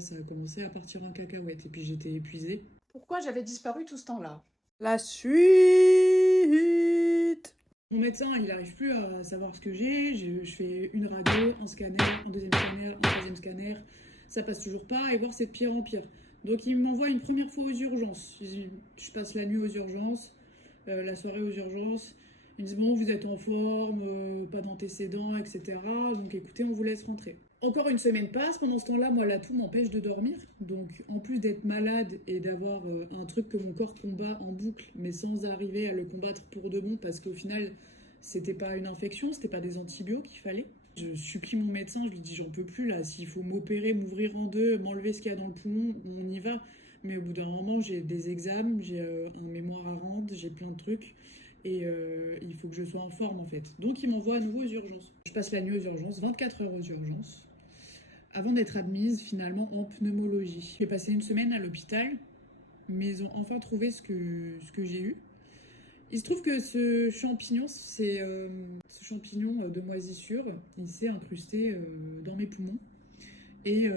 là, ça a commencé à partir en cacahuète. Et puis j'étais épuisée. Pourquoi j'avais disparu tout ce temps-là? La suite. Mon médecin, il n'arrive plus à savoir ce que j'ai. Je fais une radio, un scanner, un deuxième scanner, un troisième scanner. Ça passe toujours pas et voir c'est de pire en pire. Donc il m'envoie une première fois aux urgences. Je passe la nuit aux urgences, la soirée aux urgences. Ils me disent bon, vous êtes en forme, pas d'antécédents, etc. Donc écoutez, on vous laisse rentrer. Encore une semaine passe, pendant ce temps-là, moi, la toux m'empêche de dormir. Donc, en plus d'être malade et d'avoir un truc que mon corps combat en boucle, mais sans arriver à le combattre pour de bon, parce qu'au final, c'était pas une infection, c'était pas des antibiotiques qu'il fallait. Je supplie mon médecin, je lui dis j'en peux plus là, s'il faut m'opérer, m'ouvrir en deux, m'enlever ce qu'il y a dans le poumon, on y va. Mais au bout d'un moment, j'ai des examens, j'ai un mémoire à rendre, j'ai plein de trucs. Et il faut que je sois en forme en fait. Donc il m'envoie à nouveau aux urgences. Je passe la nuit aux urgences, 24 heures aux urgences, avant d'être admise finalement en pneumologie. J'ai passé une semaine à l'hôpital, mais ils ont enfin trouvé ce que j'ai eu. Il se trouve que ce champignon, ce champignon de moisissure, il s'est incrusté dans mes poumons et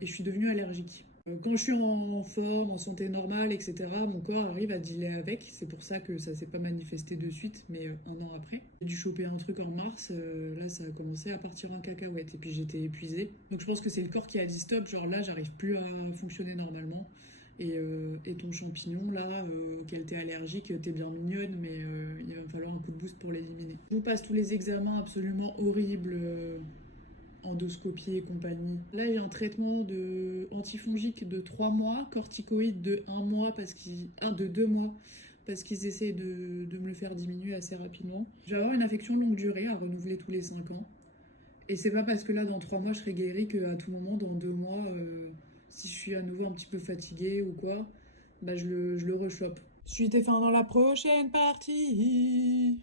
je suis devenue allergique. Quand je suis en forme, en santé normale, etc., mon corps arrive à dealer avec. C'est pour ça que ça s'est pas manifesté de suite, mais un an après. J'ai dû choper un truc en mars, là ça a commencé à partir en cacahuète et puis j'étais épuisée. Donc je pense que c'est le corps qui a dit stop, genre là j'arrive plus à fonctionner normalement. Et ton champignon là, auquel t'es allergique, t'es bien mignonne, mais il va me falloir un coup de boost pour l'éliminer. Je vous passe tous les examens absolument horribles. Endoscopie et compagnie. Là, j'ai un traitement antifongique de 3 mois, corticoïde de 1 mois, de 2 mois, parce qu'ils essayent de me le faire diminuer assez rapidement. Je vais avoir une affection longue durée à renouveler tous les 5 ans. Et c'est pas parce que là, dans 3 mois, je serai guérie qu'à tout moment, dans 2 mois, si je suis à nouveau un petit peu fatiguée ou quoi, bah je le rechoppe. Suite et fin dans la prochaine partie.